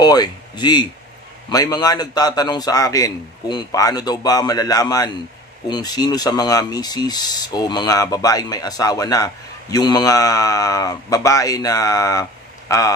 Hoy, G, may mga nagtatanong sa akin kung paano daw ba malalaman kung sino sa mga misis o mga babaeng may asawa na, yung mga babae na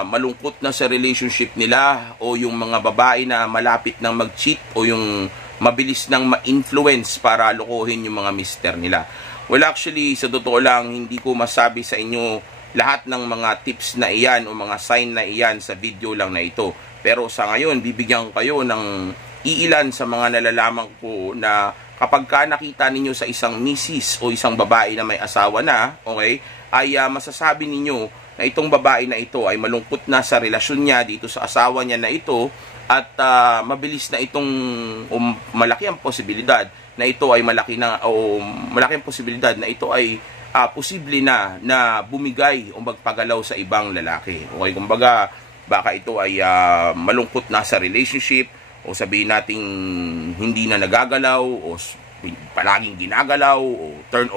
malungkot na sa relationship nila, o yung mga babae na malapit nang mag-cheat, o yung mabilis nang ma-influence para lokohin yung mga mister nila. Well, actually, sa totoo lang, hindi ko masabi sa inyo lahat ng mga tips na iyan o mga sign na iyan sa video lang na ito. Pero sa ngayon, bibigyan kayo ng iilan sa mga nalalaman ko na kapag ka nakita ninyo sa isang misis o isang babae na may asawa na, okay, ay masasabi ninyo na itong babae na ito ay malungkot na sa relasyon niya dito sa asawa niya na ito, at mabilis na itong malaki ang posibilidad na ito ay malaki ang posibilidad na ito ay posible na bumigay o magpagalaw sa ibang lalaki. Okay, kumbaga baka ito ay malungkot na sa relationship, o sabihin nating hindi na nagagalaw, o palaging ginagalaw, o turn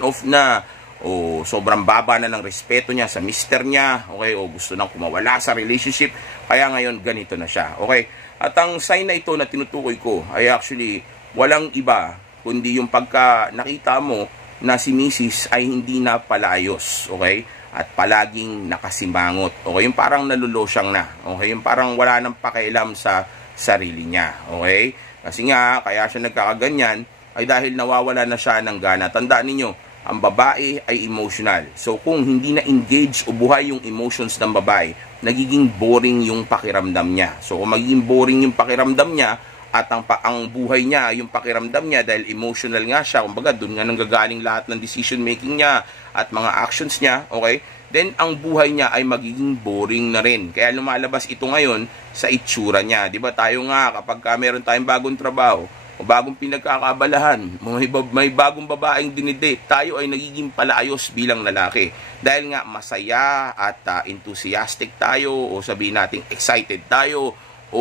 off na, o sobrang baba na ng respeto niya sa mister niya, okay, o gusto nang kumawala sa relationship, kaya ngayon ganito na siya. Okay, at ang sign na ito na tinutukoy ko ay actually walang iba kundi yung pagka nakita mo na si misis ay hindi na palayos, okay, at palaging nakasimangot, okay, yung parang nalulosyang na, okay, yung parang wala nang pakialam sa sarili niya, okay, kasi nga kaya siya nagkakaganyan ay dahil nawawala na siya ng gana. Tandaan ninyo, ang babae ay emotional, so kung hindi na engage o buhay yung emotions ng babae, nagiging boring yung pakiramdam niya. So kung magiging boring yung pakiramdam niya, at ang buhay niya, yung pakiramdam niya, dahil emotional nga siya, kumbaga doon nga nanggagaling lahat ng decision making niya at mga actions niya, okay, then ang buhay niya ay magiging boring na rin. Kaya lumalabas ito ngayon sa itsura niya. Diba tayo nga, kapag meron tayong bagong trabaho o bagong pinagkakabalahan, may bagong babaeng dinidate, tayo ay nagiging palaayos bilang lalaki. Dahil nga masaya at enthusiastic tayo, o sabihin natin excited tayo, o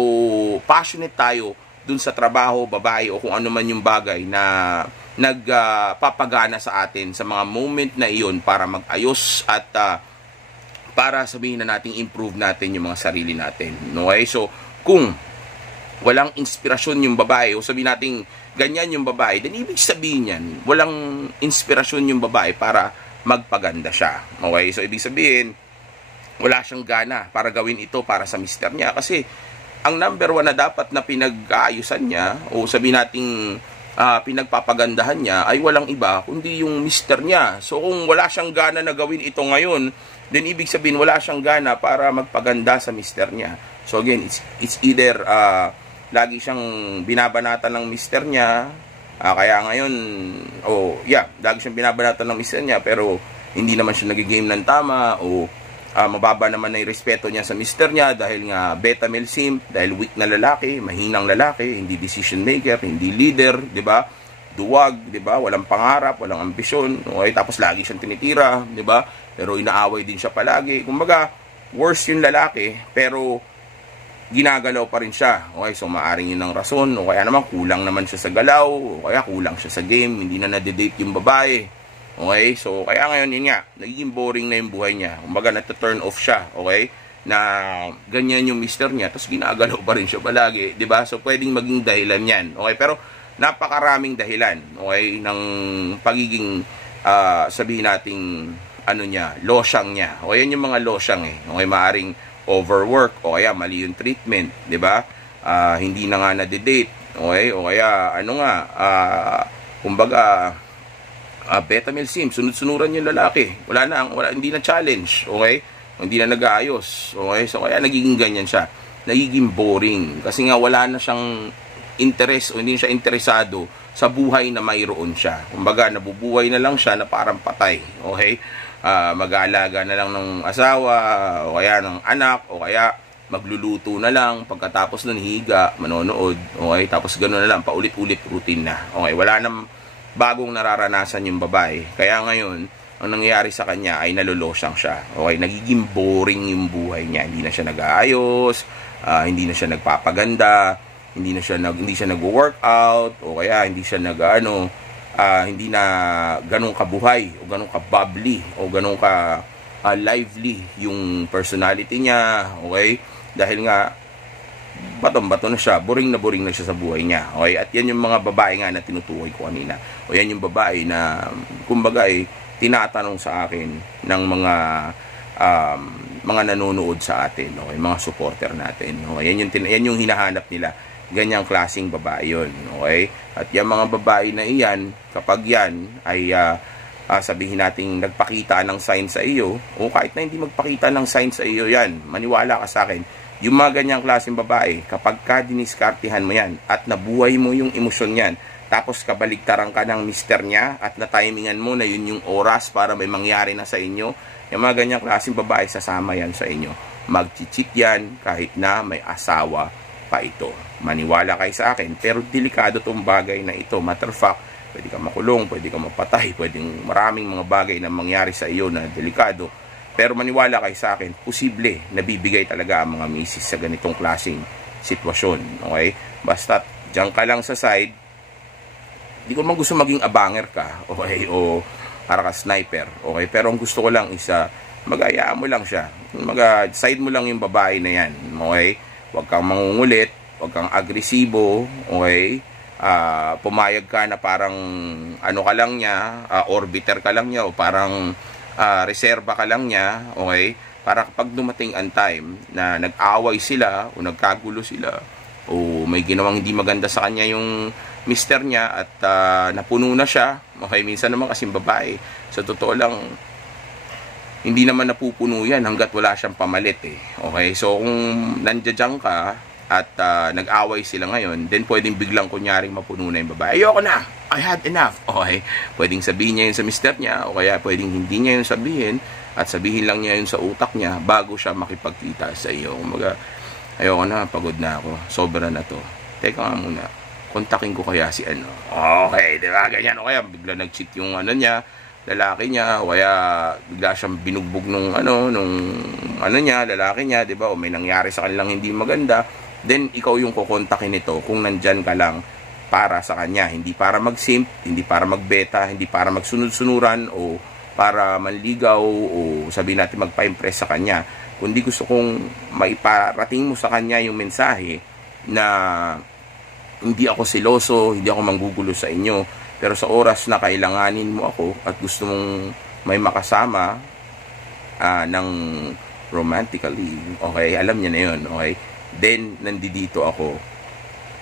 passionate tayo dun sa trabaho, babae, o kung ano man yung bagay na nagpapagana sa atin sa mga moment na iyon para mag-ayos at para sabihin na natin improve natin yung mga sarili natin. Okay? So, kung walang inspirasyon yung babae, o sabihin natin ganyan yung babae, then ibig sabihin yan, walang inspirasyon yung babae para magpaganda siya. Okay? So, ibig sabihin, wala siyang gana para gawin ito para sa mister niya, kasi ang number one na dapat na pinag-aayusan niya, o sabihin nating pinagpapagandahan niya, ay walang iba kundi yung mister niya. So kung wala siyang gana na gawin ito ngayon, then ibig sabihin wala siyang gana para magpaganda sa mister niya. So again, it's either lagi siyang binabanatan ng mister niya, kaya ngayon, lagi siyang binabanatan ng mister niya, pero hindi naman siya nag-game ng tama, o mababa naman na yung respeto niya sa mister niya dahil nga beta male simp, dahil weak na lalaki, mahinang lalaki, hindi decision maker, hindi leader, di ba? Duwag, di ba? Walang pangarap, walang ambisyon, okay? Tapos lagi siyang tinitira, di ba? Pero inaaway din siya palagi. Kumbaga, worse yung lalaki, pero ginagalaw pa rin siya. Okay, so maaring yun ang rason, o kaya naman kulang naman siya sa galaw, o kaya kulang siya sa game, hindi na nadedate yung babae. Okay, so kaya ngayon yun nga, nagiging boring na yung buhay niya. Kumbaga nata-turn off siya, okay? Na ganyan yung mister niya, tapos ginagalaw pa rin siya palagi, di ba? So pwedeng maging dahilan yan, okay? Pero napakaraming dahilan, okay, ng pagiging sabihin nating losyang niya. Okay, yan yung mga losyang okay, maaring overwork, o kaya mali yung treatment, di ba? Hindi na nga na-date, okay? O kaya kumbaga beta male sim, sunod-sunuran yung lalaki. Hindi na challenge, okay? Hindi na nag-aayos, okay? So kaya nagiging ganyan siya. Nagiging boring kasi nga wala na siyang interest, o hindi siya interesado sa buhay na mayroon siya. Kumbaga nabubuhay na lang siya na parang patay, okay? Mag-aalaga na lang ng asawa, o kaya ng anak, o kaya magluluto na lang, pagkatapos nun higa, manonood, okay? Tapos gano'n na lang, paulit-ulit routine na, okay? Wala nang bagong nararanasan yung babae. Kaya ngayon, ang nangyayari sa kanya ay nalulosyang siya. Okay, nagiging boring yung buhay niya. Hindi na siya nag-aayos, hindi na siya nagpapaganda, hindi siya nag-workout, o kaya hindi siya hindi na ganun kabuhay, o ganun ka-bubbly, o ganun ka lively yung personality niya, okay? Dahil nga bato na siya, boring na siya sa buhay niya. Okay? At yan yung mga babae nga na tinutukoy ko kanina. O yan yung babae na, kumbaga tinatanong sa akin ng mga nanonood sa atin, okay? Mga supporter natin. Okay? Yan yung hinahanap nila. Ganyang klaseng babae yun. Okay? At yung mga babae na iyan, kapag yan ay sabihin natin nagpakita ng sign sa iyo, o kahit na hindi magpakita ng sign sa iyo yan, maniwala ka sa akin, yung mga ganyang klaseng babae, kapag ka diniskartihan mo yan at nabuhay mo yung emosyon yan, tapos kabaligtaran ka ng mister niya at na-timingan mo na yun yung oras para may mangyari na sa inyo, yung mga ganyang klaseng babae, sasama yan sa inyo. Mag-cheat yan kahit na may asawa pa ito. Maniwala kayo sa akin, pero delikado tong bagay na ito. Matter of fact, pwede ka makulong, pwede ka mapatay, pwedeng maraming mga bagay na mangyari sa iyo na delikado. Pero maniwala kayo sa akin, posible nabibigay talaga ang mga misis sa ganitong klaseng sitwasyon. Okay? Basta diyan ka lang sa side, hindi ko man gusto maging abanger ka, okay? O para ka sniper, okay? Pero ang gusto ko lang is mag-ayaan mo lang siya. Side mo lang yung babae na yan, okay? Huwag kang mangungulit, huwag kang agresibo, okay? Pumayag ka na parang ano ka lang niya, orbiter ka lang niya, o parang reserva ka lang niya, okay? Para kapag dumating ang time na nag-away sila o nagkagulo sila o may ginawang hindi maganda sa kanya yung mister niya at napuno na siya, okay? Minsan naman kasing babae, sa totoo lang, hindi naman napupuno yan hanggat wala siyang pamalit eh. Okay? So kung nandiyan ka at nag-away sila ngayon, then pwedeng biglang kunyaring mapuno na yung babae. Ayoko na! I had enough! Okay? Pwedeng sabihin niya yun sa mister niya, o kaya pwedeng hindi niya yun sabihin, at sabihin lang niya yun sa utak niya bago siya makipagkita sa iyo. Kumaga, ayoko na, pagod na ako. Sobra na to. Teka nga muna, kontakin ko kaya si ano. Okay, diba? Ganyan. O kaya bigla nag-cheat yung ano niya, lalaki niya, o kaya bigla siyang binugbog nung niya, lalaki niya, di ba? O may nangyari sa kanilang hindi maganda, then ikaw yung kukontakin nito kung nandyan ka lang para sa kanya, hindi para mag-simp, hindi para magbeta, hindi para magsunod-sunuran o para manligaw o sabihin natin magpa-impress sa kanya, kundi gusto kong maiparating mo sa kanya yung mensahe na hindi ako seloso, hindi ako manggugulo sa inyo, pero sa oras na kailanganin mo ako at gusto mong may makasama ng romantically, okay, alam niya na yun, okay, then nandito ako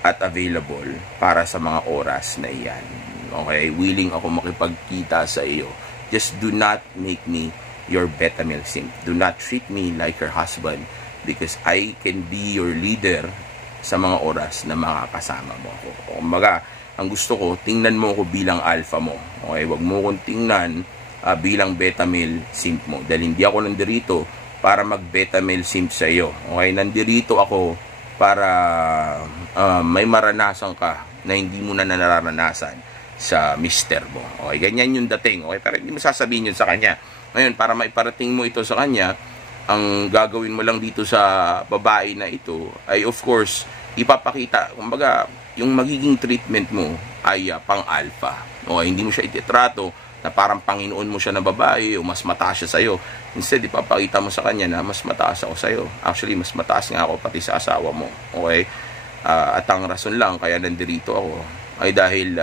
at available para sa mga oras na iyan, okay, willing ako makipagkita sa iyo. Just do not make me your beta male simp. Do not treat me like your husband because I can be your leader sa mga oras na makakasama mo ako. Kumbaga, ang gusto ko, tingnan mo ako bilang alpha mo. Okay, wag mo kong tingnan bilang beta male simp mo. Dahil hindi ako nandirito para mag beta male simp sa iyo. Okay, nandirito ako para may maranasan ka na hindi mo na nararanasan sa mister mo. Okay, ganyan yung dating. Okay, pero hindi mo sasabihin yun sa kanya. Ngayon, para maiparating mo ito sa kanya, ang gagawin mo lang dito sa babae na ito ay of course, ipapakita, kumbaga, yung magiging treatment mo ay pang-alpha. Okay, hindi mo siya ititrato na parang Panginoon mo siya na babae o mas mataas siya sa'yo. Instead, ipapakita mo sa kanya na mas mataas ako sa'yo. Actually, mas mataas nga ako pati sa asawa mo. Okay? At ang rason lang kaya nandirito ako ay dahil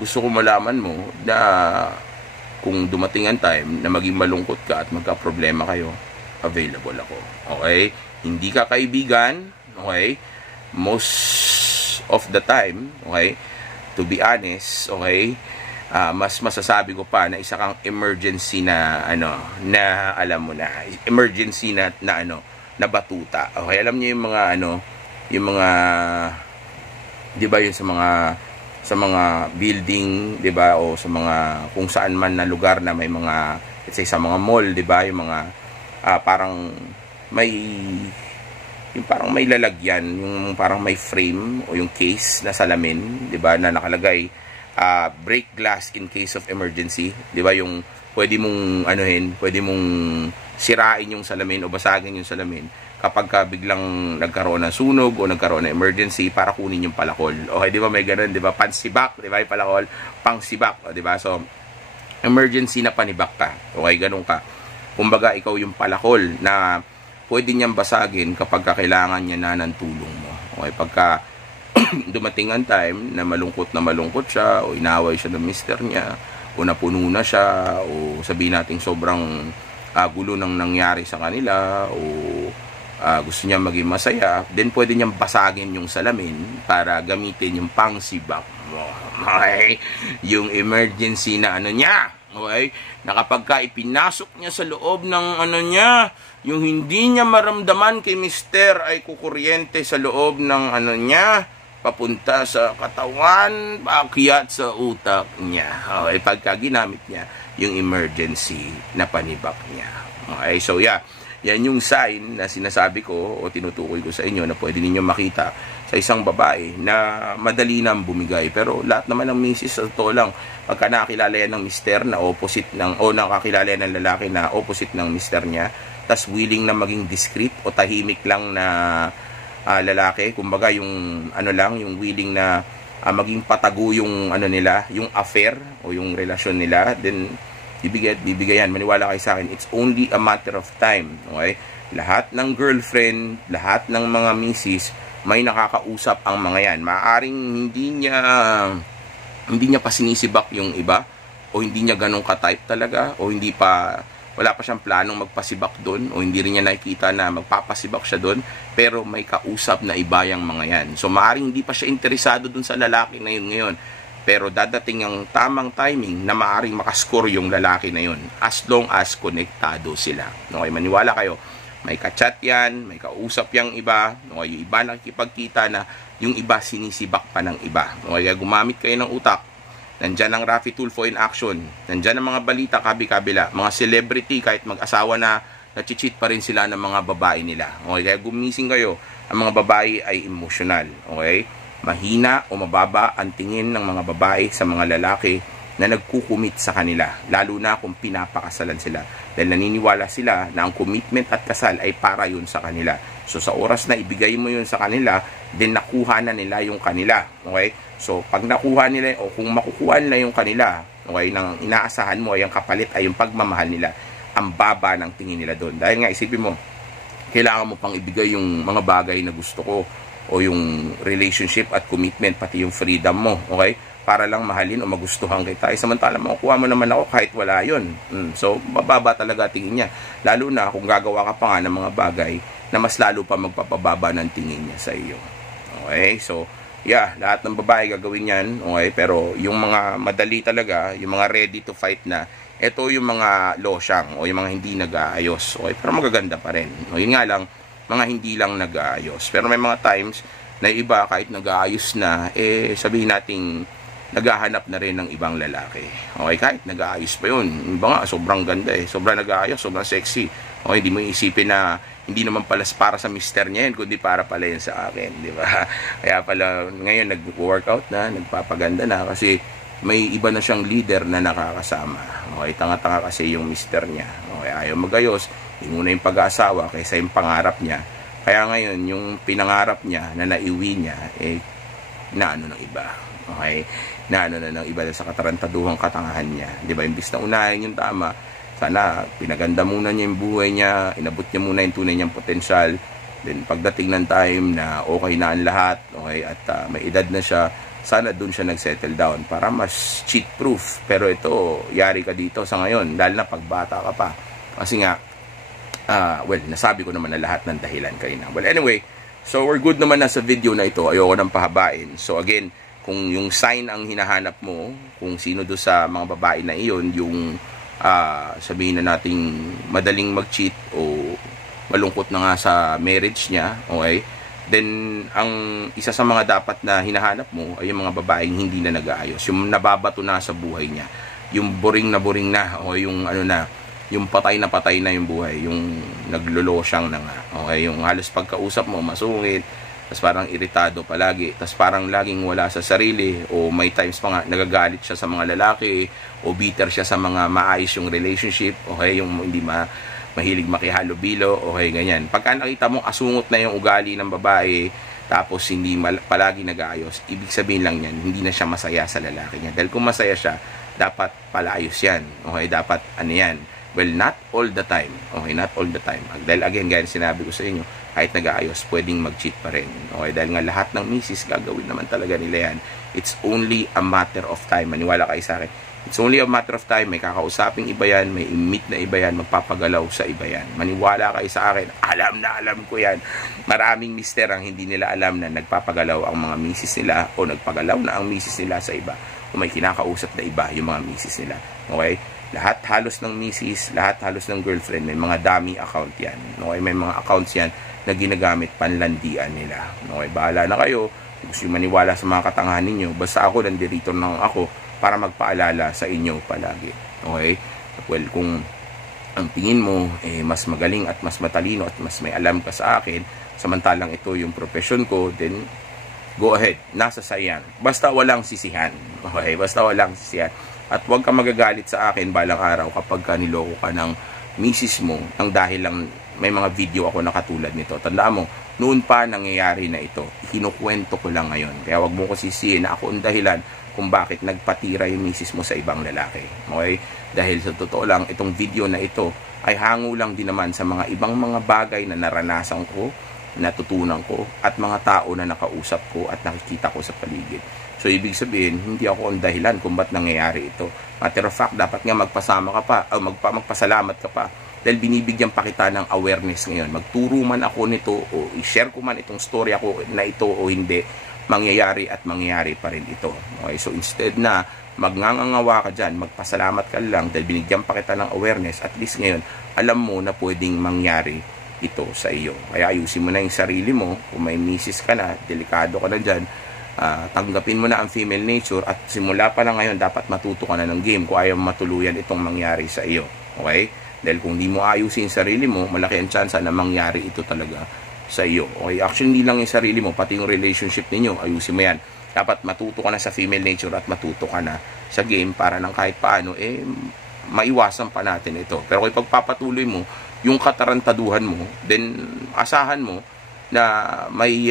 gusto ko malaman mo na kung dumating ang time na maging malungkot ka at magka-problema kayo, available ako. Okay? Hindi ka kaibigan, okay? Most of the time, okay? To be honest, okay? Mas masasabi ko pa na isa kang emergency na na alam mo na, emergency na na batuta. Okay? Alam niyo yung mga 'di ba yun sa mga building, 'di ba, o sa mga kung saan man na lugar na may mga, let's say sa mga mall, 'di ba, yung mga parang may lalagyan, yung parang may frame o yung case na salamin, 'di ba, na nakalagay break glass in case of emergency, 'di ba, yung pwede mong pwede mong sirain yung salamin o basagin yung salamin kapag biglang nagkaroon ng sunog o nagkaroon ng emergency para kunin yung palakol. Okay, di ba may ganun, di ba? Pansibak, di ba? Yung palakol, pangsibak, di ba? So, emergency na panibak ka. Okay, ganun ka. Kumbaga, ikaw yung palakol na pwede niyang basagin kapag kailangan niya na ng tulong mo. Okay, pagka dumating ang time na malungkot siya, o inaway siya ng mister niya, o napuno na siya, o sabihin natin sobrang gulo nang nangyari sa kanila, o gusto niya maging masaya, then pwede niyang basagin yung salamin para gamitin yung pangsibak mo. Okay? Yung emergency na ano niya. Okay? Na kapag ka ipinasok niya sa loob ng ano niya, yung hindi niya maramdaman kay mister ay kukuryente sa loob ng ano niya, papunta sa katawan, paakyat sa utak niya. Okay? Pagka ginamit niya yung emergency na panibak niya. Okay? So yeah, yan yung sign na sinasabi ko o tinutukoy ko sa inyo na pwede ninyong makita sa isang babae na madali nang bumigay. Pero lahat naman ng misis, sa totoo lang, pagka nakakilala yan ng mister na opposite ng, o nakakilala yan ng lalaki na opposite ng mister niya, tas willing na maging discreet o tahimik lang na lalaki, kumbaga yung ano lang, yung willing na maging patago yung ano nila, yung affair o yung relasyon nila, then bibigay yan. Maniwala kayo sa akin, it's only a matter of time. Okay? Lahat ng girlfriend, lahat ng mga misis, may nakakausap ang mga yan. Maaring hindi niya pa sinisibak yung iba, o hindi niya ganun ka-type talaga, o wala pa siyang planong magpasibak doon, o hindi rin niya nakikita na magpapasibak siya doon, pero may kausap na iba yung mga yan. So maaring hindi pa siya interesado doon sa lalaki na yun ngayon, pero dadating ang tamang timing na maaring makascore yung lalaki na yun as long as konektado sila. Okay, maniwala kayo, may ka-chat yan, may kausap yung iba, okay, yung iba nakikipagkita na yung iba sinisibak pa ng iba. Okay, kaya gumamit kayo ng utak. Nandyan ang Raffy Tulfo in action. Nandyan ang mga balita kabi-kabila, mga celebrity kahit mag-asawa na, nachichit pa rin sila ng mga babae nila. Okay, kaya gumising kayo, ang mga babae ay emotional. Okay, mahina o mababa ang tingin ng mga babae sa mga lalaki na nagkukumit sa kanila, lalo na kung pinapakasalan sila, dahil naniniwala sila na ang commitment at kasal ay para yun sa kanila. So sa oras na ibigay mo yun sa kanila, then nakuha na nila yung kanila. Okay, so pag nakuha nila o kung makukuha nila yung kanila, okay, nang inaasahan mo ay ang kapalit ay yung pagmamahal nila, ang baba ng tingin nila doon. Dahil nga isipin mo, kailangan mo pang ibigay yung mga bagay na gusto ko, o yung relationship at commitment, pati yung freedom mo, okay? Para lang mahalin o magustuhan kita. Samantala, makukuha mo naman ako kahit wala yun. So, mababa talaga tingin niya. Lalo na kung gagawa ka pa nga ng mga bagay na mas lalo pa magpapababa ng tingin niya sa iyo. Okay? So, yeah, lahat ng babae gagawin yan. Okay? Pero yung mga madali talaga, yung mga ready to fight na, ito yung mga losyang o yung mga hindi nag-aayos. Okay? Pero magaganda pa rin. O, yun nga lang, mga hindi lang nag-aayos. Pero may mga times na iba kahit nag-aayos na, sabihin nating naghahanap na rin ng ibang lalaki. Okay, kahit nag-aayos pa yun. Iba nga, sobrang ganda sobrang nag-aayos, sobrang sexy. Okay, di mo isipin na hindi naman pala para sa mister niya yun, kundi para pala yun sa akin. Di ba? Kaya pala ngayon nag-workout na, nagpapaganda na kasi may iba na siyang leader na nakakasama. Okay, tanga-tanga kasi yung mister niya. Okay, ayaw mag-ayos. Muna yung pag-aasawa kaysa yung pangarap niya. Kaya ngayon, yung pinangarap niya na naiuwi niya, naano ng iba. Okay? Naano na ng iba sa katarantaduhang katangahan niya. Di ba? Imbis na unahin yung tama, sana pinaganda muna niya yung buhay niya, inabot niya muna yung tunay niyang potensyal. Then pagdating ng time na okay na ang lahat, okay, at may edad na siya, sana dun siya nag-settle down para mas cheat-proof. Pero ito, yari ka dito sa ngayon, dahil na pagbata ka pa. Kasi nga, well, nasabi ko naman na lahat ng dahilan kayo na. Well, anyway, so we're good naman na sa video na ito. Ayoko nang pahabain. So again, kung yung sign ang hinahanap mo, kung sino do sa mga babae na iyon, yung sabihin na nating madaling mag-cheat o malungkot na nga sa marriage niya, okay? Then, ang isa sa mga dapat na hinahanap mo ay yung mga babaeng hindi na nag-aayos. Yung nababato na sa buhay niya. Yung boring na, o yung ano na, yung patay na yung buhay, yung naglolosyang na nga. Okay, yung halos pagkausap mo, masungit, tas parang iritado palagi, tas parang laging wala sa sarili, o may times pa nga nagagalit siya sa mga lalaki, o bitter siya sa mga maayos yung relationship, okay, yung hindi mahilig makihalo-bilo, okay, ganyan. Pagka nakita mo asungot na yung ugali ng babae, tapos hindi palagi nag-aayos, ibig sabihin lang yan, hindi na siya masaya sa lalaki niya. Dahil kung masaya siya, dapat pala ayos yan. Okay, dapat ano yan, Well, not all the time. Okay, not all the time. Dahil again, gaya sinabi ko sa inyo, kahit nag-aayos, pwedeng mag-cheat pa rin. Okay, dahil nga lahat ng misis gagawin naman talaga nila yan. It's only a matter of time. Maniwala kayo sa akin. It's only a matter of time. May kakausaping iba yan, may imit na iba yan, magpapagalaw sa iba yan. Maniwala kayo sa akin. Alam ko yan. Maraming mister ang hindi nila alam na nagpapagalaw ang mga misis nila o nagpagalaw na ang misis nila sa iba. O may kinakausap na iba yung mga misis nila. Okay? Lahat halos ng misis, lahat halos ng girlfriend, may mga dummy account yan. Okay? May mga accounts yan na ginagamit panlandian nila. Okay? Bahala na kayo. Gusto yung maniwala sa mga katangahan ninyo. Basta ako, nandirito lang ako para magpaalala sa inyo palagi. Okay? Well, kung ang tingin mo mas magaling at mas matalino at mas may alam ka sa akin, samantalang ito yung profession ko, then go ahead. Nasa sayan. Basta walang sisihan. Okay? Basta walang sisihan. At huwag ka magagalit sa akin balang araw kapag ka niloko ka ng misis mo ang dahil lang may mga video ako na katulad nito. Tandaan mo, noon pa nangyayari na ito. Kinukwento ko lang ngayon. Kaya huwag mo ko sisihin na ako ang dahilan kung bakit nagpatira yung misis mo sa ibang lalaki. Okay? Dahil sa totoo lang, itong video na ito ay hango lang din naman sa mga ibang mga bagay na naranasan ko, natutunan ko, at mga tao na nakausap ko at nakikita ko sa paligid. So, ibig sabihin, hindi ako ang dahilan kung ba't nangyayari ito. Matter of fact, dapat nga magpasama ka pa, o magpasalamat ka pa. Dahil binibigyan pa kita ng awareness ngayon. Magturo man ako nito, o i-share ko man itong story ako na ito o hindi, mangyayari at mangyayari pa rin ito. Okay? So, instead na magngangawa ka dyan, magpasalamat ka lang dahil binigyan pa kita ng awareness, at least ngayon, alam mo na pwedeng mangyari ito sa iyo. Kaya ayusin mo na yung sarili mo. Kung may misis ka na, delikado ka na dyan, tanggapin mo na ang female nature at simula pa lang ngayon dapat matuto ka na ng game kung ayaw matuluyan itong mangyari sa iyo. Okay? Dahil kung hindi mo ayusin yung sarili mo, malaki ang chance na mangyari ito talaga sa iyo. Okay? Actually, hindi lang yung sarili mo, pati yung relationship ninyo, ayusin mo yan. Dapat matuto ka na sa female nature at matuto ka na sa game para nang kahit paano, maiwasan pa natin ito. Pero kung ipagpapatuloy mo yung katarantaduhan mo, then asahan mo na may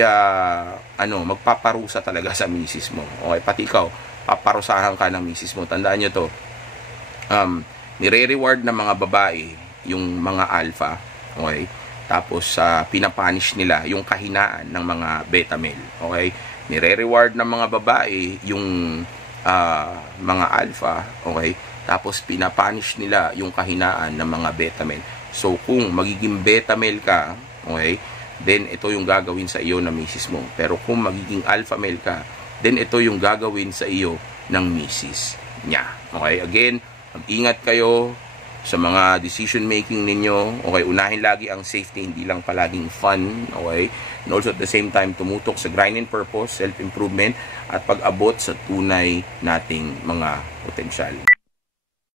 magpaparusa talaga sa misis mo. Okay, pati ikaw, paparusahan ka ng misis mo. Tandaan nyo to. Nire-reward ng mga babae yung mga alpha. Okay? Tapos pinapunish nila yung kahinaan ng mga beta male. Okay? Nire-reward ng mga babae yung mga alpha. Okay? Tapos pinapunish nila yung kahinaan ng mga beta male. So kung magiging beta male ka, okay, then ito yung gagawin sa iyo ng misis mo. Pero kung magiging alpha male ka, then ito yung gagawin sa iyo ng misis niya. Okay, again, mag-ingat kayo sa mga decision making ninyo. Okay, unahin lagi ang safety, hindi lang palaging fun. Okay, and also at the same time, tumutok sa grind and purpose, self-improvement, at pag-abot sa tunay nating mga potensyal.